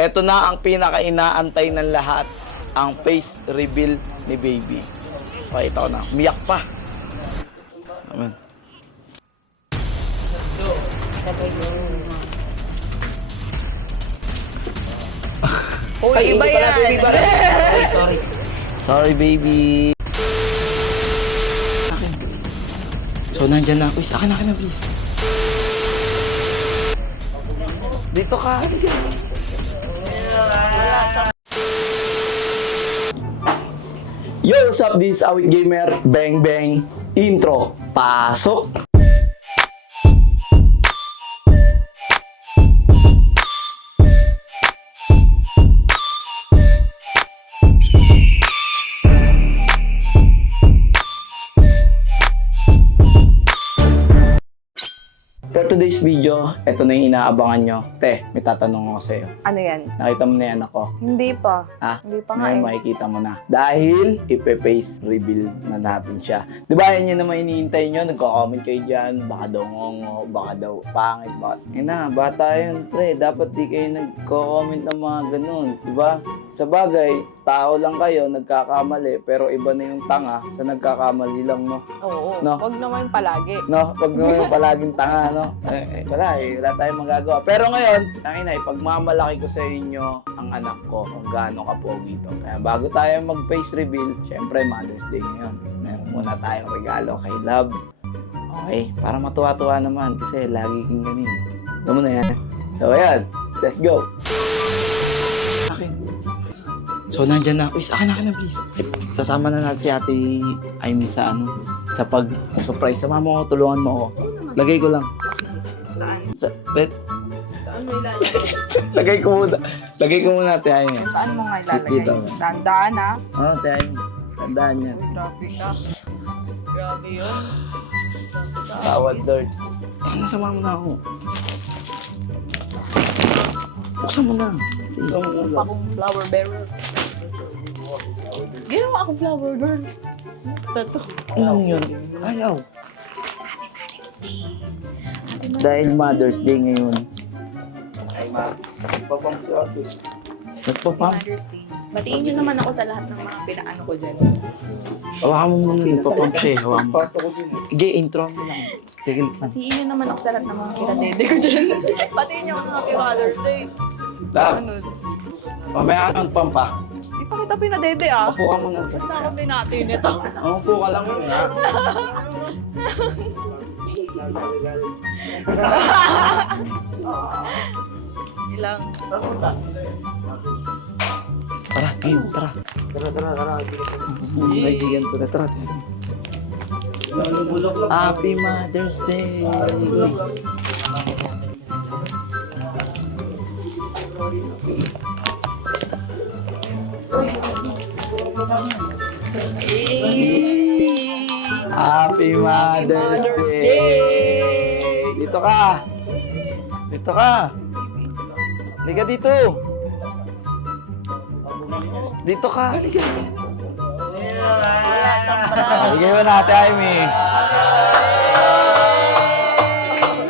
Ito na ang pinaka-inaantay ng lahat. Ang face reveal ni baby. Pakita ko na. Umiyak pa. Amen. Uy, iba yan. Sorry. Sorry, baby. Akin. So, nandyan na ako. Akin na, please. Dito ka. Yo, what's up? This is Awit Gamer. Bang, bang. Intro. Pasok. For today's video, ito na yung inaabangan nyo. Te, may tatanong ako sa'yo. Ano yan? Nakita mo na yan ako. Hindi pa. Ha? Hindi pa nga Ngayon eh. makikita mo na. Dahil ipe-face reveal na natin siya. Di ba yan yung naman iniintay nyo? Nagko-comment kayo dyan. Baka daw ngongo, baka daw pangit. Yun na, bata yun, pre. Dapat di kayo nagko-comment ng mga ganun. Di ba? Sa bagay, tao lang kayo, nagkakamali. Pero iba na yung tanga sa nagkakamali lang, no? Oo. No? Huwag naman palagi. No? Pag naman yung palaging tanga, no? Wala tayong magagawa. Pero ngayon, tangina, ipagmamalaki ko sa inyo ang anak ko kung gaano ka pogi ito. Kaya bago tayo mag-face reveal, syempre Mother's Day ngayon. Meron muna tayong regalo kay Love. Okay, para matuwa-tuwa naman kasi lagi kang ganin. Ito mo na yan. So ayan, let's go! Akin. So nandyan na. Uy, akin na please. Sasama na natin si Ate Amy sa sa pag-surprise. Sama mo ako, tulungan mo ako. Lagay ko lang. Saan? Bet. Saan mo ilalagay? Lagay ko muna, Ate Amy. Saan mo nga ilalagay? Dito. Dandaan ha? Oo, Ate Amy. Tandaan yan. Uy, grabe ka. Grabe yun. Tawad, Lord. Nasama mo na ako. Buksan mo na. Pa akong flower bearer. Ginawa akong flower girl. Tato. Anong yun? Ayaw. Dahil Mother's Day ngayon. Nagpapam. Mother's Day. Batiin niyo naman ako sa lahat ng mga pinaano ko dyan. Hawakan mo muna. Nagpapam siya. Hawakan mo. Sige, intro mo lang. Sige lang. Batiin niyo naman ako sa lahat ng mga kinadede ko dyan. Batiin niyo ang Happy Mother's Day. Love. Ano? Mamaya ang pampa. Di pa kita pinadede ah. Upo ka muna. Basta ako binatin nito. Upo ka lang muna. Ilang. Tara, game, tara. Tara. Kaibigan ko na, tara. Happy Mother's Day! Happy Mother's Day! Dito ka! Dito ka! Liga dito! Dito ka! Liga! Bigay mo natin, Amy.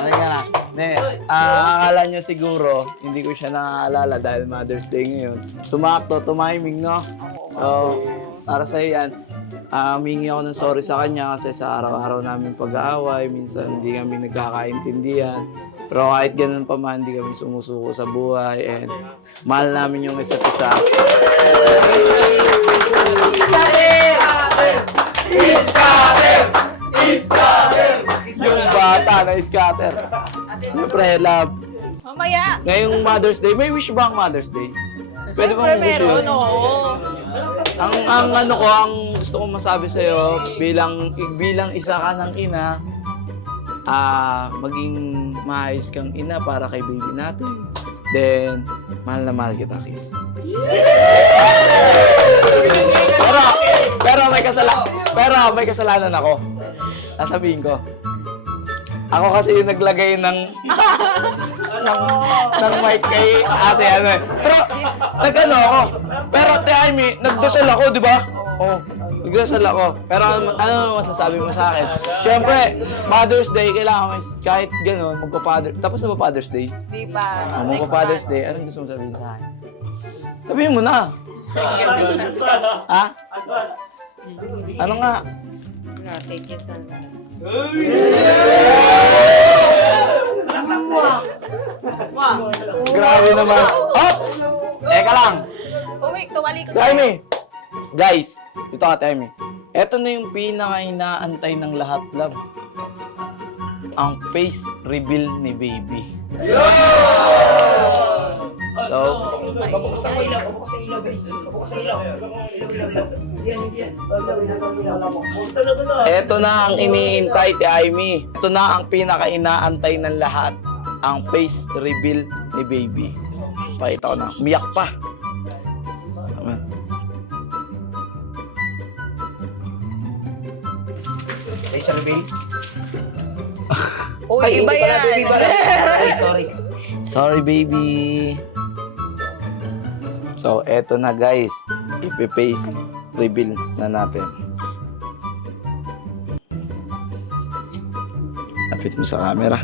Halika na. Akala nyo siguro, hindi ko siya naaalala dahil Mother's Day ngayon. Sumakto, tumiming, no? So, para sa yan, humingi ako ng sorry sa kanya kasi sa araw-araw namin pag-aaway, minsan hindi kami nagkakaintindihan. Pero kahit ganun pa man, hindi kami sumusuko sa buhay and mahal namin yung isa't isa. Scatter! Yung bata na scatter. Siyempre, Love. Mamaya. Ngayong Mother's Day, may wish ba ang Mother's Day? Pwede Siyempre bang meron, oo. ang gusto kong masabi sa'yo, bilang isa ka ng ina, maging maayos kang ina para kay baby natin. Then, mahal na mahal kita, kiss. Pero may kasalanan ako. Sasabihin ko. Ako kasi yung naglagay ng mic kay ate Pero nag-ano ako. Pero ate Amy, nagdasal ako, di ba? Oh. Nagdasal ako. Pero ano masasabi mo sa akin? Siyempre, Father's Day, kailangan may kahit gano'n, magpa-Father. Tapos na ba Father's Day? Di pa. Next Magpa-Father's month. Day, anong gusto mo sabihin sa akin? Sabihin mo na. Ha? Ano nga? No, thank you so much. Grabe naman. Ops! Teka lang. Tumalikod. Taimi! Guys, ito ka, Taimi. Ito na yung pinaka-inaantay ng lahat, love. Ang face reveal ni baby. So, ito na ang iniintay, Taimi. Ito na ang pinaka-inaantay ng lahat. Ang face reveal ni baby. Pakita ko na. Umiyak pa. Tama. Face reveal? Uy, iba yan. Sorry. Sorry, baby. So, eto na guys. Ipi-face reveal na natin. Lapit mo sa camera.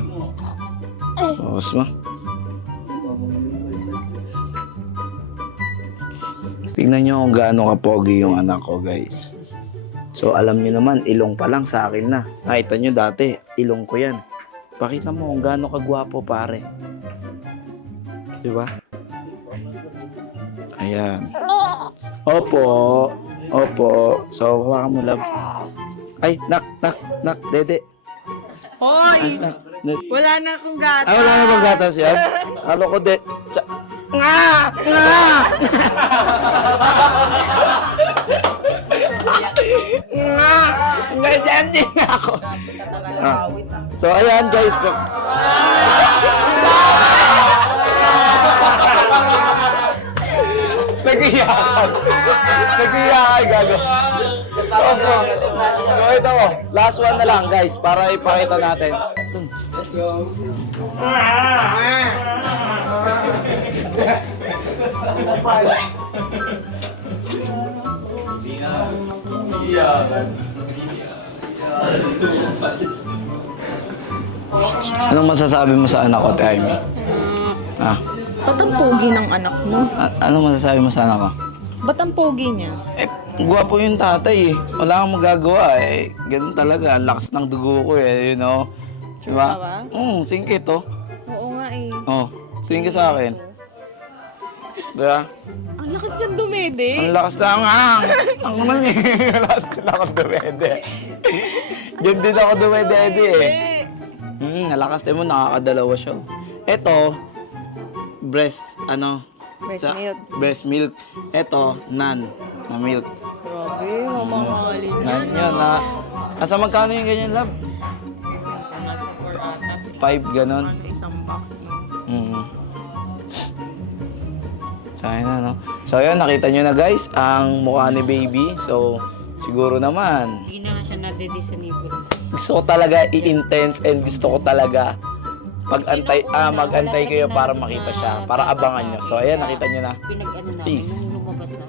Focus mo. Tingnan nyo kung gaano kapogi yung anak ko, guys. So, alam nyo naman, ilong pa lang sa akin na. Nakita nyo dati, ilong ko yan. Pakita mo kung gaano kagwapo, pare. Diba? Ayan. Opo. Opo. So, hawakan mo, love. Ay, nak, dede. Hoy! Nak. Wala na akong gata. Ay, wala na bang gatas yan? Halo ko, de. Nga! Nga! Nga! Ganyan din ako. Ah. So, ayan guys. Nag-iyakan. Nag-iyakan, gago. Opo. Ito ko. Last one na lang, guys, para ipakita natin. Anong masasabi mo sa anak ko, Taimi? Ah, Ba't ang pogi ng anak mo? anong masasabi mo sa anak ko? Ba't ang pogi niya? Eh, gwapo yung tatay eh. Wala kang magagawa eh. Ganun talaga. Ang lakas ng dugo ko eh, you know. Diba? Tama? Singkit oh. Oo nga eh. Oh, singkit sa akin. Diba? Ang lakas niyang dumede. Ang lakas na ang Ang man eh. Ang lakas na ako dumede. Diyan din ako dumedede eh. Ang lakas din mo, nakakadalawa siya. Ito, breast Breast milk. breast milk. Ito, nan na milk. Grabe, mamahalin Nan yan. yun na. Asa magkano yung ganyan, love? Nasa 4 ata. 5 ganon. Ano, isang box no? Sayang na, no? So, yun, nakita nyo na, guys, ang mukha ni baby. So, siguro naman, Hindi na siya nadidisanibol. gusto ko talaga i-intense and gusto ko talaga mag-antay kayo para makita siya, para abangan nyo. So, ayan, nakita nyo na. Pinag-ano namin, Peace. nung lumabas na.